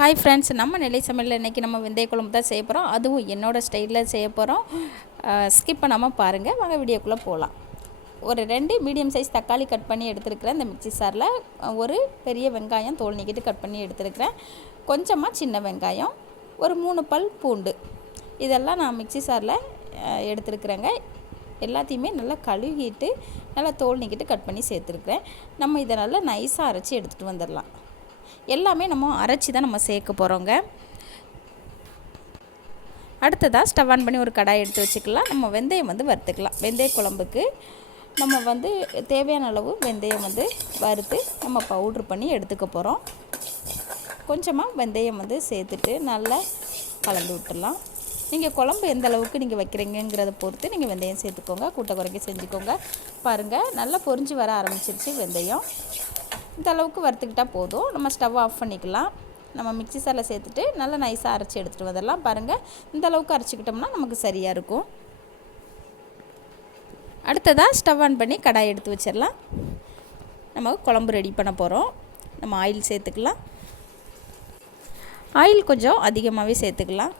Hi friends நம்ம நிலை சமையலில் இன்றைக்கி நம்ம வெந்தய குழம்பு தான் செய்ய போகிறோம் அதுவும் என்னோடய ஸ்டைலில் செய்ய போகிறோம் ஸ்கிப் பண்ணாமல் பாருங்கள் வாங்க வீடியோக்குள்ளே போகலாம் ஒரு ரெண்டு மீடியம் சைஸ் தக்காளி கட் பண்ணி எடுத்துருக்கிறேன். இந்த மிக்சி சாரில் ஒரு பெரிய வெங்காயம் தோல் நீக்கிட்டு கட் பண்ணி எடுத்துருக்கிறேன். கொஞ்சமாக சின்ன வெங்காயம் ஒரு மூணு பல் பூண்டு. இதெல்லாம் நான் மிக்சி சாரில் எடுத்துருக்குறேங்க. எல்லாத்தையுமே நல்லா கழுவிட்டு நல்லா தோல் நீக்கிட்டு கட் பண்ணி சேர்த்துருக்குறேன். நம்ம இதை நல்லா நைஸாக அரைச்சி எடுத்துகிட்டு வந்துடலாம் எல்லாமே நம்ம அரைச்சி தான் நம்ம சேர்க்க போகிறோங்க அடுத்ததாக ஸ்டவ் ஆன் பண்ணி ஒரு கடாய் எடுத்து வச்சுக்கலாம். நம்ம வெந்தயம் வந்து வறுத்துக்கலாம். வெந்தய குழம்புக்கு நம்ம வந்து தேவையான அளவு வெந்தயம் வந்து வறுத்து நம்ம பவுட்ரு பண்ணி எடுத்துக்க போகிறோம் கொஞ்சமாக வெந்தயம் வந்து சேர்த்துட்டு நல்லா கலந்து விட்டுடலாம். நீங்கள் குழம்பு எந்த அளவுக்கு நீங்கள் வைக்கிறீங்கிறத பொறுத்து நீங்கள் வெந்தயம் சேர்த்துக்கோங்க. கூட்ட குறைக்க செஞ்சுக்கோங்க. பாருங்கள் நல்லா பொறிஞ்சு வர ஆரம்பிச்சிருச்சு வெந்தயம். இந்த அளவுக்கு வறுத்துக்கிட்டால் போதும். நம்ம ஸ்டவ் ஆஃப் பண்ணிக்கலாம். நம்ம மிக்சி சாரில் சேர்த்துட்டு நல்லா நைஸாக அரைச்சி எடுத்துகிட்டு வந்துடலாம். பாருங்கள் இந்த அளவுக்கு அரைச்சிக்கிட்டோம்னா நமக்கு சரியாக இருக்கும். அடுத்ததாக ஸ்டவ் ஆன் பண்ணி கடாய் எடுத்து வச்சிடலாம். நம்ம குழம்பு ரெடி பண்ண போகிறோம் நம்ம ஆயில் சேர்த்துக்கலாம். ஆயில் கொஞ்சம் அதிகமாகவே சேர்த்துக்கலாம்.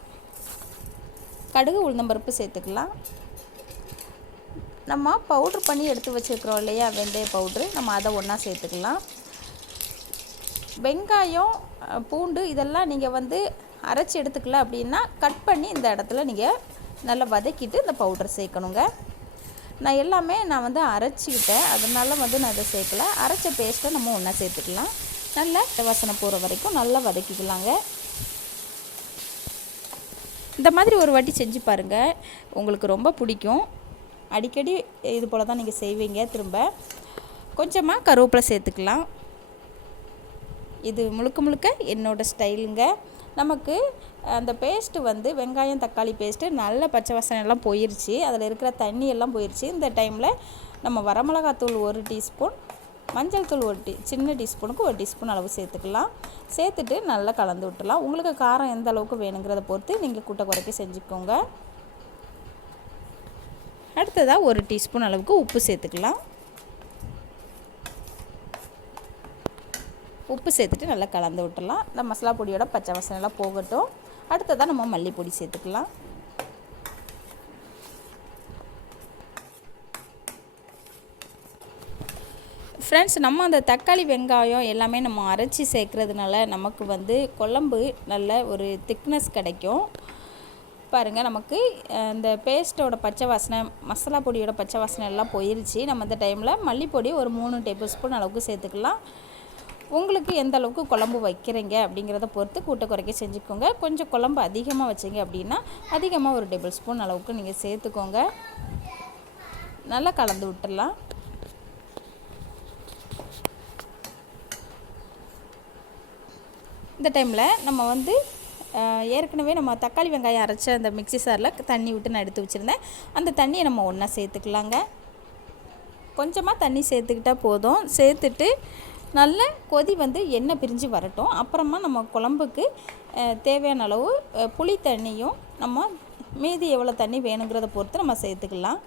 கடுகு உளுந்தம்பருப்பு சேர்த்துக்கலாம். நம்ம பவுட்ரு பண்ணி எடுத்து வச்சுருக்குறோம் இல்லையா? வெந்தய பவுட்ரு நம்ம அதை ஒன்றா சேர்த்துக்கலாம். வெங்காயம் பூண்டு இதெல்லாம் நீங்கள் வந்து அரைச்சி எடுத்துக்கல அப்படின்னா கட் பண்ணி இந்த இடத்துல நீங்கள் நல்லா வதக்கிட்டு இந்த பவுடர் சேர்க்கணுங்க. நான் எல்லாமே நான் வந்து அரைச்சிக்கிட்டேன். அதனால வந்து நான் இதை சேர்க்கல. அரைச்ச பேஸ்ட்டை நம்ம ஒன்றா சேர்த்துக்கலாம். நல்லா வாசனை போகிற வரைக்கும் நல்லா வதக்கிக்கலாங்க. இந்த மாதிரி ஒரு வாட்டி செஞ்சு பாருங்கள் உங்களுக்கு ரொம்ப பிடிக்கும். அடிக்கடி இது போல் தான் நீங்கள் செய்வீங்க. திரும்ப கொஞ்சமாக கருவேப்பிலை சேர்த்துக்கலாம். இது முழுக்க முழுக்க என்னோடய ஸ்டைலுங்க. நமக்கு அந்த பேஸ்ட்டு வந்து வெங்காயம் தக்காளி பேஸ்ட்டு நல்ல பச்சை வாசனை எல்லாம் போயிருச்சு. அதில் இருக்கிற தண்ணி எல்லாம் போயிருச்சு. இந்த டைமில் நம்ம வரமிளகாத்தூள் ஒரு டீஸ்பூன் மஞ்சள் தூள் ஒரு டீ சின்ன டீஸ்பூனுக்கு ஒரு டீஸ்பூன் அளவு சேர்த்துக்கலாம். சேர்த்துட்டு நல்லா கலந்து விட்டுலாம் உங்களுக்கு காரம் எந்த அளவுக்கு வேணுங்கிறத பொறுத்து நீங்கள் கூட்ட குறைக்க செஞ்சுக்கோங்க. அடுத்ததாக ஒரு டீஸ்பூன் அளவுக்கு உப்பு சேர்த்துக்கலாம். உப்பு சேர்த்துட்டு நல்லா கலந்து விட்டுடலாம். இந்த மசாலா பொடியோட பச்சை வாசனைலாம் போகட்டும். அடுத்ததாக நம்ம மல்லிப்பொடி சேர்த்துக்கலாம். ஃப்ரெண்ட்ஸ் நம்ம அந்த தக்காளி வெங்காயம் எல்லாமே நம்ம அரைச்சி சேர்க்குறதுனால நமக்கு வந்து குழம்பு நல்ல ஒரு திக்னஸ் கிடைக்கும். பாருங்கள் நமக்கு இந்த பேஸ்ட்டோட பச்சை வாசனை மசாலா பொடியோட பச்சை வாசனை எல்லாம் போயிருச்சு. நம்ம இந்த டைமில் மல்லிப்பொடி ஒரு மூணு டேபிள் ஸ்பூன் அளவுக்கு சேர்த்துக்கலாம். உங்களுக்கு எந்த அளவுக்கு குழம்பு வைக்கிறீங்க அப்படிங்கிறத பொறுத்து கூட்ட குறைக்க செஞ்சுக்கோங்க. கொஞ்சம் குழம்பு அதிகமாக வச்சிங்க அப்படின்னா அதிகமாக ஒரு டேபிள் ஸ்பூன் அளவுக்கு நீங்கள் சேர்த்துக்கோங்க. நல்லா கலந்து விட்டுடலாம். இந்த டைமில் நம்ம வந்து ஏற்கனவே நம்ம தக்காளி வெங்காயம் அரைச்ச அந்த மிக்சி சாரில் தண்ணி விட்டு நான் எடுத்து வச்சுருந்தேன். அந்த தண்ணியை நம்ம ஒன்றா சேர்த்துக்கலாங்க. கொஞ்சமாக தண்ணி சேர்த்துக்கிட்டால் போதும். சேர்த்துட்டு நல்ல கொதி வந்து எண்ணெய் பிரிஞ்சு வரட்டும். அப்புறமா நம்ம குழம்புக்கு தேவையான அளவு புளி தண்ணியும் நம்ம மீதி எவ்வளோ தண்ணி வேணுங்கிறத பொறுத்து நம்ம சேர்த்துக்கலாம்.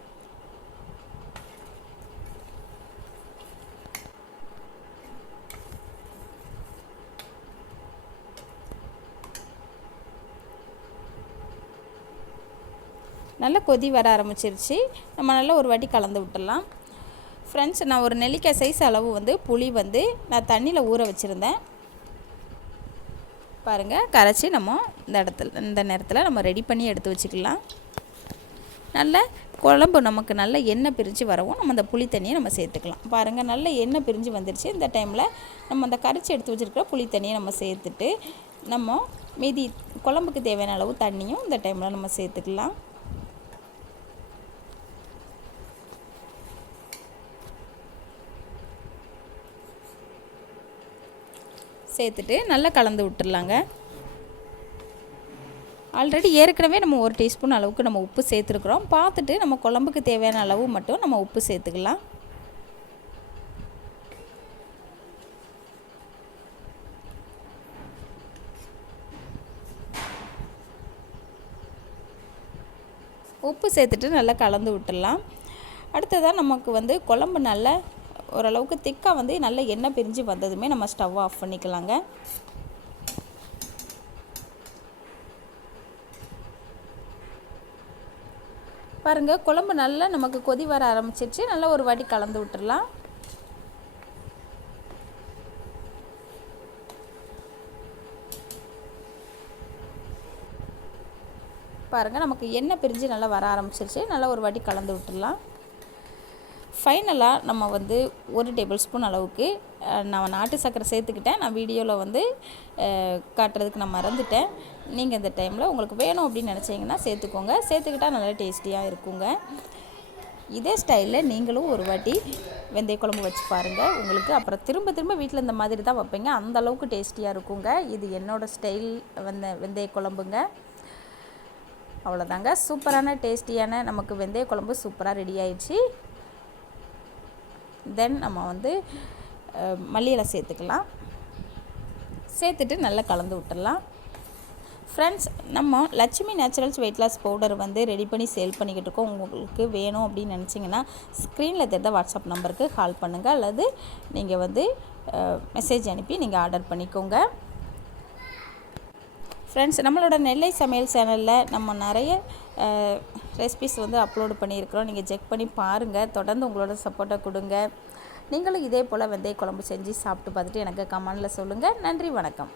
நல்லா கொதி வர ஆரம்பிச்சிருச்சு. நம்ம நல்லா ஒரு வாட்டி கலந்து விட்டுடலாம். ஃப்ரெண்ட்ஸ் நான் ஒரு நெல்லிக்காய் சைஸ் அளவு வந்து புளி வந்து நான் தண்ணியில் ஊற வச்சுருந்தேன். பாருங்கள் கரைச்சி நம்ம இந்த இடத்துல இந்த நேரத்தில் நம்ம ரெடி பண்ணி எடுத்து வச்சுக்கலாம். நல்ல குழம்பு நமக்கு நல்ல எண்ணெய் பிரிஞ்சு வரவும் நம்ம அந்த புளி தண்ணியை நம்ம சேர்த்துக்கலாம். பாருங்கள் நல்ல எண்ணெய் பிரிஞ்சு வந்துருச்சு. இந்த டைமில் நம்ம அந்த கரைச்சி எடுத்து வச்சுருக்கிற புளி தண்ணியை நம்ம சேர்த்துட்டு நம்ம மீதி குழம்புக்கு தேவையான அளவு தண்ணியும் இந்த டைமில் நம்ம சேர்த்துக்கலாம். சேர்த்துட்டு நல்லா கலந்து விட்டுடலாங்க ஆல்ரெடி ஏற்கனவே நம்ம ஒரு டீஸ்பூன் அளவுக்கு நம்ம உப்பு சேர்த்துருக்குறோம். பார்த்துட்டு நம்ம குழம்புக்கு தேவையான அளவு மட்டும் நம்ம உப்பு சேர்த்துக்கலாம். உப்பு சேர்த்துட்டு நல்லா கலந்து விட்டுடலாம் அடுத்ததாக நமக்கு வந்து குழம்பு நல்லா ஓரளவுக்கு திக்காக வந்து நல்ல எண்ணெய் பிரிஞ்சு வந்ததுமே நம்ம ஸ்டவ் ஆஃப் பண்ணிக்கலாங்க. பாருங்கள் குழம்பு நல்லா நமக்கு கொதி வர ஆரம்பிச்சிருச்சு. நல்லா ஒரு வாட்டி கலந்து விட்டுடலாம் பாருங்கள் நமக்கு எண்ணெய் பிரிஞ்சு நல்லா வர ஆரம்பிச்சிருச்சு. நல்லா ஒரு வாட்டி கலந்து விட்டுடலாம் ஃபைனலாக நம்ம வந்து ஒரு டேபிள் ஸ்பூன் அளவுக்கு நான் நாட்டு சர்க்கரை சேர்த்துக்கிட்டேன். நான் வீடியோவில் வந்து காட்டுறதுக்கு நான் மறந்துட்டேன். நீங்கள் இந்த டைமில் உங்களுக்கு வேணும் அப்படின்னு நினச்சிங்கன்னா சேர்த்துக்கோங்க. சேர்த்துக்கிட்டால் நல்லா டேஸ்டியாக இருக்குங்க. இதே ஸ்டைலில் நீங்களும் ஒரு வாட்டி வெந்தய குழம்பு வச்சு பாருங்கள் உங்களுக்கு அப்புறம் திரும்ப திரும்ப வீட்டில் இந்த மாதிரி தான் வைப்பீங்க. அந்த அளவுக்கு டேஸ்டியாக இருக்குங்க. இது என்னோடய ஸ்டைல் வெந்த வெந்தய குழம்புங்க. அவ்வளோதாங்க சூப்பரான டேஸ்டியான நமக்கு வெந்தய குழம்பு சூப்பராக ரெடி ஆயிடுச்சு. தென் நம்ம வந்து அஹ், சேர்த்துக்கலாம். சேர்த்துட்டு நல்லா கலந்து விட்டுடலாம். ஃப்ரெண்ட்ஸ் நம்ம Lakshmi naturals weight loss powder வந்து ரெடி பண்ணி சேல் பண்ணிக்கிட்டு இருக்கோம். உங்களுக்கு வேணும் அப்படின்னு நினச்சிங்கன்னா ஸ்க்ரீனில் தெரிந்த வாட்ஸ்அப் நம்பருக்கு கால் பண்ணுங்கள் அல்லது நீங்கள் வந்து மெசேஜ் அனுப்பி நீங்கள் ஆர்டர் பண்ணிக்கோங்க. ஃப்ரெண்ட்ஸ் நம்மளோட நெல்லை சமையல் சேனலில் நம்ம நிறைய ரெசிபிஸ் வந்து அப்லோடு பண்ணியிருக்கிறோம். நீங்கள் செக் பண்ணி பாருங்கள் தொடர்ந்து உங்களோட சப்போர்ட்டை கொடுங்க. நீங்களும் இதே போல் வெந்தய குழம்பு செஞ்சு சாப்பிட்டு பார்த்துட்டு எனக்கு கமெண்டில் சொல்லுங்கள் நன்றி வணக்கம்.